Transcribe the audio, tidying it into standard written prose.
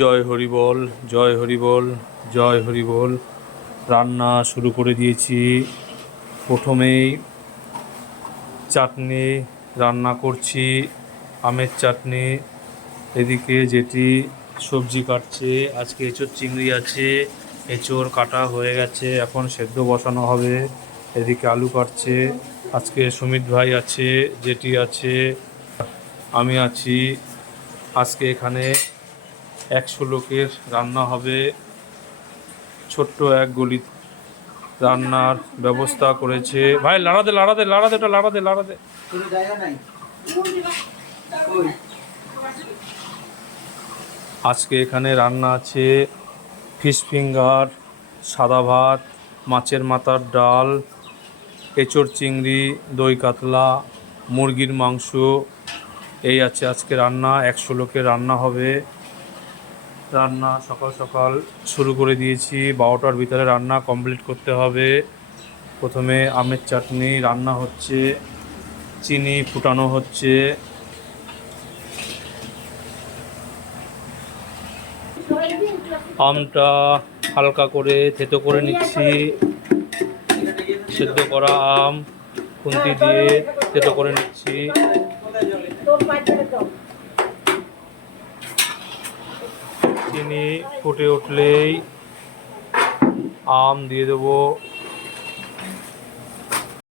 জয় হরিবল, জয় হরিবল, জয় হরিবল। রান্না শুরু করে দিয়েছি। প্রথমেই চাটনি রান্না করছি, আমের চাটনি। এদিকে যেটি সবজি কাটছে, আজকে এঁচোড় চিংড়ি আছে, এঁচোড় কাটা হয়ে গেছে, এখন সেদ্ধ বসানো হবে। এদিকে আলু কাটছে, আজকে সুমিত ভাই আছে, যেটি আছে, আমি আছি। আজকে এখানে 100 লোকের রান্না হবে। ছোট্ট এক গলি রান্নার ব্যবস্থা করেছে। ভাই লাড়াদে লাড়াদে লাড়াদে, ওটা লাড়াদে লাড়াদে। আজকে এখানে রান্না আছে ফিশ ফিঙ্গার, সাদা ভাত, মাছের মাথার ডাল, এঁচোড় চিংড়ি, দই কাতলা, মুরগির মাংস। এই আছে আজকে রান্না। 100 লোকের রান্না হবে। রান্না সকাল সকাল শুরু করে দিয়েছি, 12টার ভিতরে রান্না কমপ্লিট করতে হবে। প্রথমে আমের চাটনি রান্না হচ্ছে, চিনি ফুটানো হচ্ছে। আমটা হালকা করে থেতো করে নিচ্ছি। সেদ্ধ করা আম খুন্তি দিয়ে থেতো করে নিচ্ছি। চিনি ফুটে উঠলেই আম দিয়ে দেবো।